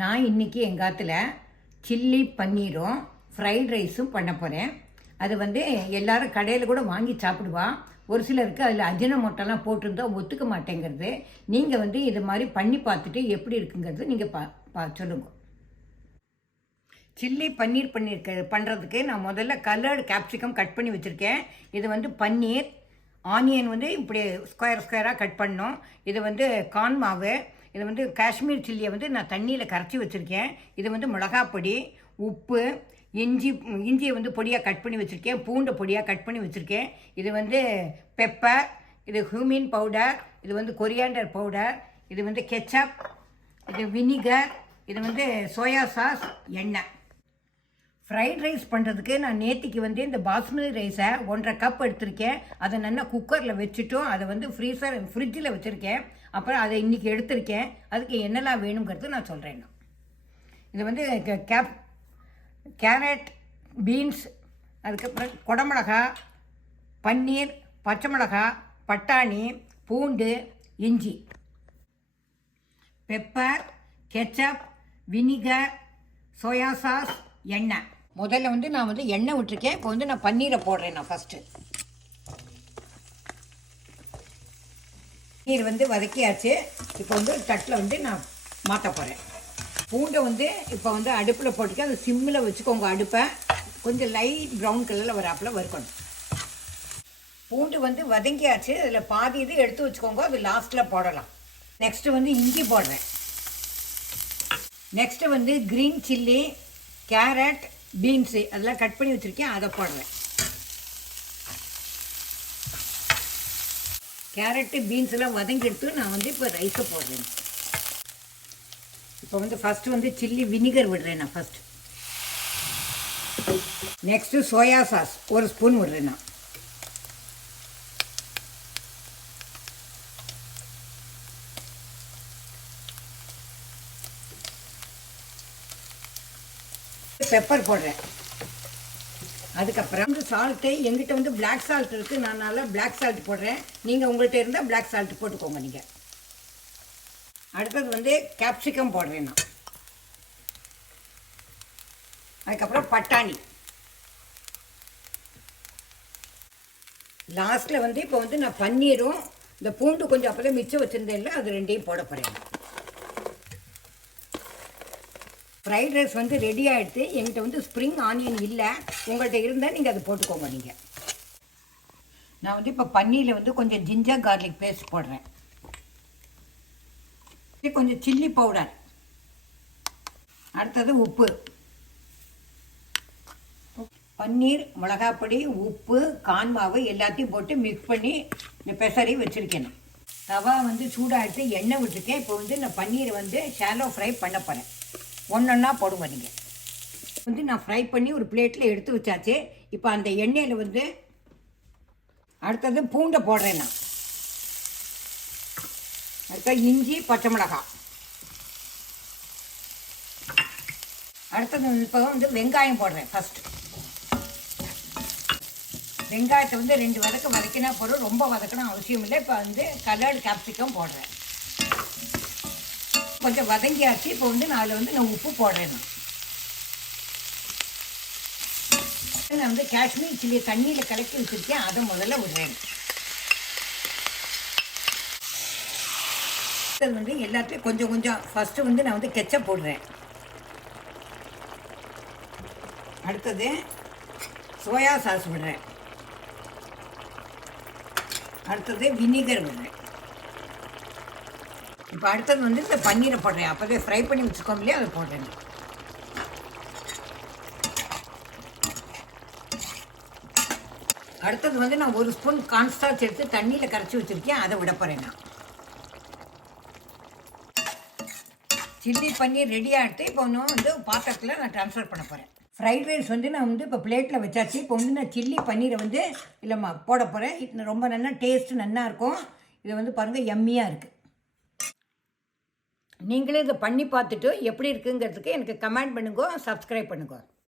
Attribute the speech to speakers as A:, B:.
A: நான் இன்னைக்கு எங்கள் சில்லி பன்னீரும் ஃப்ரைட் ரைஸும் பண்ண போகிறேன் அது வந்து எல்லோரும் கடையில் கூட வாங்கி சாப்பிடுவா. ஒரு சிலருக்கு அதில் அஜினமோட்டெல்லாம் போட்டிருந்தா ஒத்துக்க மாட்டேங்கிறது. நீங்கள் வந்து இது மாதிரி பண்ணி பார்த்துட்டு எப்படி இருக்குங்கிறது நீங்கள் பா பா சொல்லுங்க. சில்லி பன்னீர் பண்ணியிருக்க பண்ணுறதுக்கு நான் முதல்ல கலர்டு கேப்சிகம் கட் பண்ணி வச்சுருக்கேன். இது வந்து பன்னீர் ஆனியன் வந்து இப்படி ஸ்கொயர் ஸ்கொயராக கட் பண்ணோம். இது வந்து கான் மாவு. இது வந்து காஷ்மீர் சில்லியை வந்து நான் தண்ணியில் கரைச்சி வச்சுருக்கேன். இது வந்து மிளகாப்பொடி உப்பு இஞ்சி இஞ்சியை வந்து பொடியாக கட் பண்ணி வச்சுருக்கேன். பூண்டை பொடியாக கட் பண்ணி வச்சுருக்கேன். இது வந்து பெப்பர் இது ஹியூமின் பவுடர் இது வந்து கொரியாண்டர் பவுடர் இது வந்து கெச்சப் இது வினிகர் இது வந்து சோயா சாஸ் எண்ணெய். ஃப்ரைட் ரைஸ் பண்ணுறதுக்கு நான் நேற்றுக்கு வந்து இந்த பாஸ்மதி ரைஸை ஒன்றரை கப் எடுத்திருக்கேன். அதை நல்லா குக்கரில் வச்சுட்டும் அதை வந்து ஃப்ரீசர் ஃப்ரிட்ஜில் வச்சுருக்கேன். அப்புறம் அதை இன்றைக்கி எடுத்திருக்கேன். அதுக்கு என்னெல்லாம் வேணுங்கிறது நான் சொல்கிறேன் இது வந்து க- கேப் கேரட் பீன்ஸ் அதுக்கப்புறம் குடமிளகா பன்னீர் பச்சை மிளகா பட்டாணி பூண்டு இஞ்சி. Pepper ketchup vinegar soya sauce எண்ணெய். முதல்ல வந்து நான் வந்து எண்ணெய் விட்டுருக்கேன். இப்போ வந்து நான் பன்னீரை போடுறேன் நான் ஃபஸ்ட்டு பன்னீர் வந்து வதக்கியாச்சு. இப்போ வந்து தட்டில் வந்து நான் மாற்ற போகிறேன் பூண்டை வந்து இப்போ வந்து அடுப்பில் போட்டுக்க அது சிம்மில் வச்சுக்கோங்க அடுப்பை. கொஞ்சம் லைட் ப்ரௌன் கலரில் வராப்பில் வறுக்கணும். பூண்டு வந்து வதங்கியாச்சு. அதில் பாதி இது எடுத்து வச்சுக்கோங்க. அது லாஸ்ட்டில் போடலாம். நெக்ஸ்ட்டு வந்து இஞ்சி போடுறேன். நெக்ஸ்ட்டு வந்து க்ரீன் சில்லி கேரட் பீன்ஸு அதெல்லாம் கட் பண்ணி வச்சுருக்கேன் அதை போடுறேன். கேரட்டு பீன்ஸ் எல்லாம் வதங்கி எடுத்து நான் வந்து இப்போ ரைஸை போடுறேன். இப்போ வந்து ஃபஸ்ட்டு வந்து சில்லி வினிகர் விடுறேன் நான் ஃபஸ்ட்டு நெக்ஸ்ட்டு சோயா சாஸ் ஒரு ஸ்பூன் விடுறேன் நான். பெப்பர் போடுறேன். அதுக்கப்புறம் வந்து சால்ட்டு எங்கிட்ட வந்து பிளாக் சால்ட் இருக்குது நான் நல்லா பிளாக் சால்ட் போடுறேன். நீங்கள் உங்கள்கிட்ட இருந்தால் பிளாக் சால்ட் போட்டுக்கோங்க நீங்கள் அடுத்தது வந்து கேப்சிகம் போடுறேன் நான். அதுக்கப்புறம் பட்டாணி. லாஸ்ட்டில் வந்து இப்போ வந்து நான் பன்னீரும் இந்த பூண்டு கொஞ்சம் அப்போ தான் மிச்சம் இல்லை அது ரெண்டையும் போட போகிறேன் ஃப்ரைட் ரைஸ் வந்து ரெடி ஆகிடுது என்கிட்ட வந்து ஸ்ப்ரிங் ஆனியன் இல்லை. உங்கள்கிட்ட இருந்தால் நீங்கள் அதை போட்டுக்கோங்க நீங்கள் நான் வந்து இப்போ பன்னீரில் வந்து கொஞ்சம் ஜிஞ்சர் கார்லிக் பேஸ்ட் போடுறேன். இது கொஞ்சம் சில்லி பவுடர் அடுத்தது உப்பு. பன்னீர் மிளகாப்பொடி உப்பு கான்மாவு எல்லாத்தையும் போட்டு மிக்ஸ் பண்ணி இந்த பெசரி வச்சுருக்கேன். தவா வந்து சூடாகிட்டு எண்ணெய் விட்டுருக்கேன். இப்போ வந்து நான் பன்னீரை வந்து ஷாலோ ஃப்ரை பண்ண போகிறேன் ஒன்றொன்னா போடுங்க நீங்கள் வந்து நான் ஃப்ரை பண்ணி ஒரு பிளேட்டில் எடுத்து வச்சாச்சு. இப்போ அந்த எண்ணெயில் வந்து அடுத்தது பூண்டை போடுறேன் நான். அடுத்தது இஞ்சி பச்சை மிளகாய். அடுத்தது இப்போ வந்து வெங்காயம் போடுறேன் ஃபஸ்ட்டு வெங்காயத்தை வந்து ரெண்டு வதக்க வதக்கினா போதும். ரொம்ப வதக்கணும் அவசியம் இல்லை. இப்போ வந்து கலர்டு கேப்சிகம் போடுறேன். கொஞ்சம் வதங்கியாச்சு. இப்போ வந்து நான் அதில் வந்து நான் உப்பு போடுறேன் நான் நான் வந்து காஷ்மீர் சில்லி தண்ணியில் கலக்கி வச்சுருக்கேன். அதை முதல்ல விடுறேன். வந்து எல்லாத்தையும் கொஞ்சம் கொஞ்சம் ஃபஸ்ட்டு வந்து நான் வந்து கெச்சப் போடுறேன். அடுத்தது சோயா சாஸ் விடுறேன். அடுத்தது வினிகர் விடுறேன். இப்போ அடுத்தது வந்து இந்த பன்னீரை போடுறேன். அப்போவே ஃப்ரை பண்ணி வச்சுக்கோம் இல்லையா? அதை போடுறேன். அடுத்தது வந்து நான் ஒரு ஸ்பூன் கான்ஸ்டார்ச் எடுத்து தண்ணியில் கரைச்சி வச்சுருக்கேன். அதை விட போகிறேன் நான். சில்லி பன்னீர் ரெடி ஆகிட்டு இப்போ ஒன்று வந்து பாத்திரத்தில் நான் ட்ரான்ஸ்ஃபர் பண்ண போகிறேன் ஃப்ரைட் ரைஸ் வந்து நான் வந்து இப்போ பிளேட்டில் வச்சாச்சு. இப்போ வந்து நான் சில்லி பன்னீரை வந்து இல்லைம்மா போட போகிறேன் இது ரொம்ப நல்லா டேஸ்ட்டு நல்லா இருக்கும். இது வந்து பாருங்கள் எம்மியாக இருக்குது நீங்களே இதை பண்ணி பார்த்துட்டு எப்படி இருக்குங்கிறதுக்கு எனக்கு கமெண்ட் பண்ணுங்க சப்ஸ்கிரைப் பண்ணுங்க.